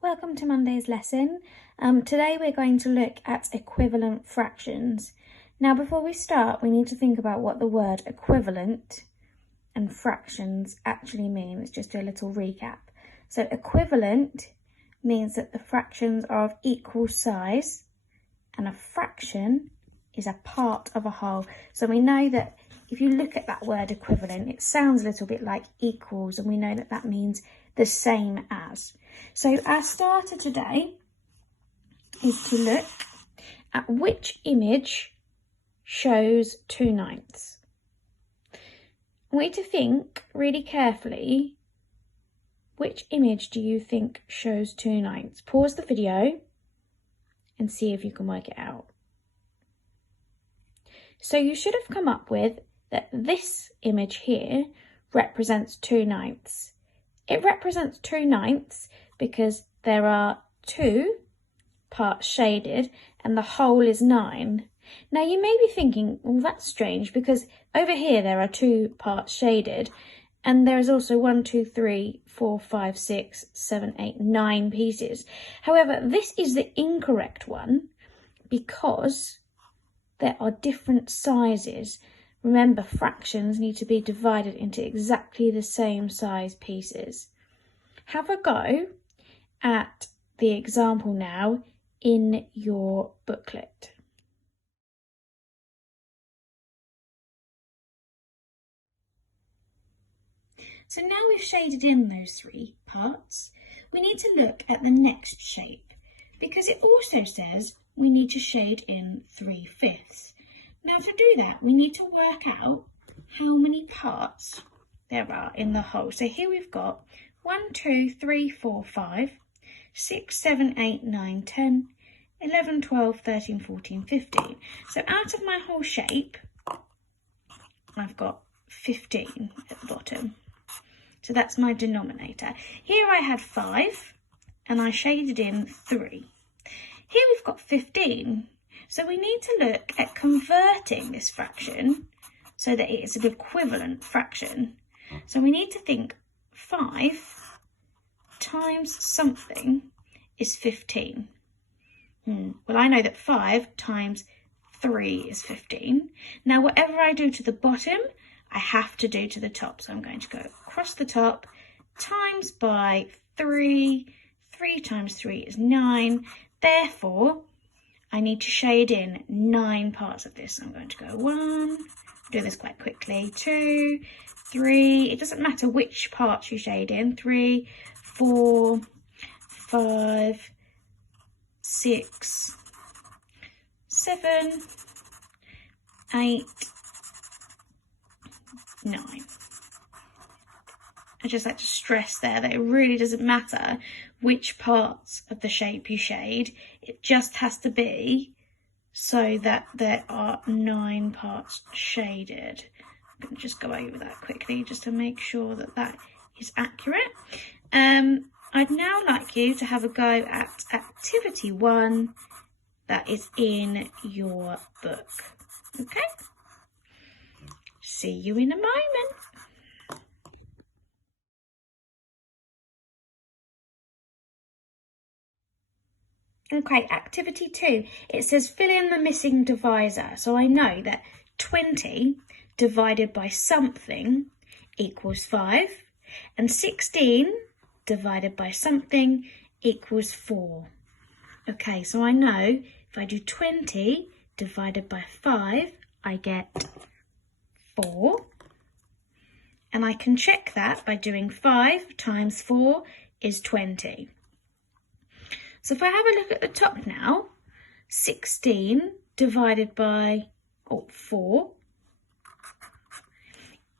Welcome to Monday's lesson. Today we're going to look at equivalent fractions. Now before we start, we need to think about what the word equivalent and fractions actually mean. Let's just do a little recap. So equivalent means that the fractions are of equal size and a fraction is a part of a whole. So we know that if you look at that word equivalent, it sounds a little bit like equals, and we know that that means the same as. So our starter today is to look at which image shows 2/9. I want you to think really carefully, which image do you think shows 2/9? Pause the video and see if you can work it out. So you should have come up with that this image here represents 2/9. It represents 2/9 because there are 2 parts shaded and the whole is 9. Now you may be thinking, well, that's strange because over here there are 2 parts shaded and there is also 1, 2, 3, 4, 5, 6, 7, 8, 9 pieces. However, this is the incorrect one because there are different sizes. Remember, fractions need to be divided into exactly the same size pieces. Have a go at the example now in your booklet. So now we've shaded in those 3 parts, we need to look at the next shape because it also says we need to shade in 3/5. Now to do that, we need to work out how many parts there are in the whole. So here we've got 1, 2, 3, 4, 5, 6, 7, 8, 9, 10, 11, 12, 13, 14, 15. So out of my whole shape, I've got 15 at the bottom. So that's my denominator. Here I had 5 and I shaded in 3. Here we've got 15. So we need to look at converting this fraction so that it is an equivalent fraction. So we need to think 5 times something is 15. Well, I know that 5 times 3 is 15. Now, whatever I do to the bottom, I have to do to the top. So I'm going to go across the top, times by 3. 3 times 3 is 9. Therefore, I need to shade in 9 parts of this. I'm going to go 1, do this quite quickly, 2, 3, it doesn't matter which parts you shade in, 3, 4, 5, 6, 7, 8, 9. I just like to stress there that it really doesn't matter which parts of the shape you shade. It just has to be so that there are 9 parts shaded. I'm going to just go over that quickly just to make sure that that is accurate. I'd now like you to have a go at activity 1 that is in your book. Okay? See you in a moment. Okay, activity 2, it says fill in the missing divisor. So I know that 20 divided by something equals 5 and 16 divided by something equals 4. Okay, so I know if I do 20 divided by 5, I get 4. And I can check that by doing 5 times 4 is 20. So if I have a look at the top now, 16 divided by 4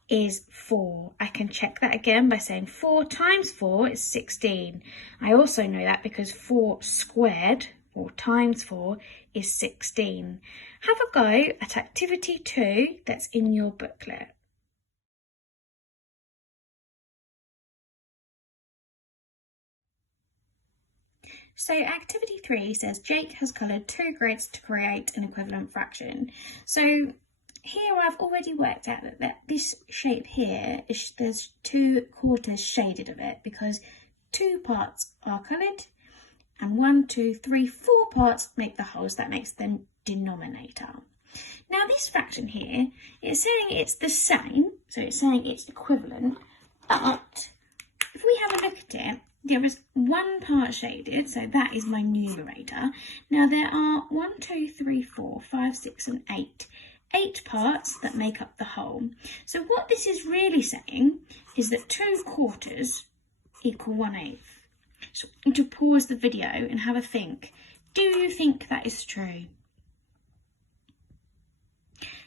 is 4. I can check that again by saying 4 times 4 is 16. I also know that because 4 squared, or times 4, is 16. Have a go at activity 2 that's in your booklet. So activity 3 says Jake has coloured 2 grids to create an equivalent fraction. So here I've already worked out that this shape here, there's 2 quarters shaded of it because 2 parts are coloured And 1, 2, 3, 4 parts make the whole, so that makes the denominator. Now this fraction here, it's saying it's the same, so it's saying it's equivalent, but if we have a look at it, there is 1 part shaded, so that is my numerator. Now there are 1, 2, 3, 4, 5, 6 and 8 parts that make up the whole. So what this is really saying is that 2/4 equal 1/8. So I'm going to pause the video and have a think. Do you think that is true?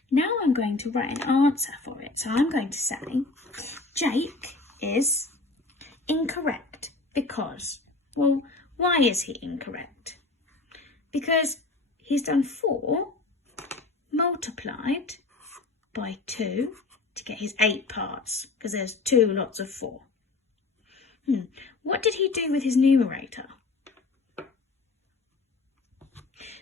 Now I'm going to write an answer for it. So I'm going to say Jake is incorrect because, well, why is he incorrect? Because he's done 4 multiplied by 2 to get his 8 parts, because there's 2 lots of 4. What did he do with his numerator?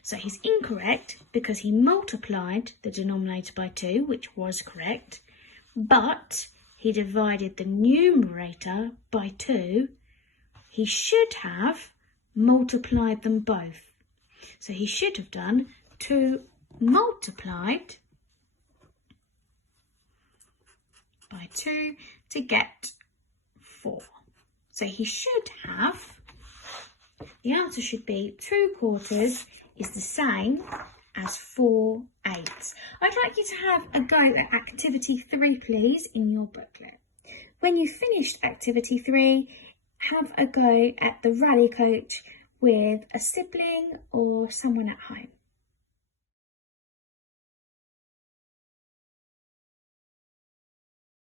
So he's incorrect because he multiplied the denominator by 2, which was correct, but he divided the numerator by 2. He should have multiplied them both. So he should have done 2 multiplied by 2 to get 4. So he should have, the answer should be 2/4 is the same as 4/8. I'd like you to have a go at activity 3, please, in your booklet. When you've finished activity 3, have a go at the rally coach with a sibling or someone at home.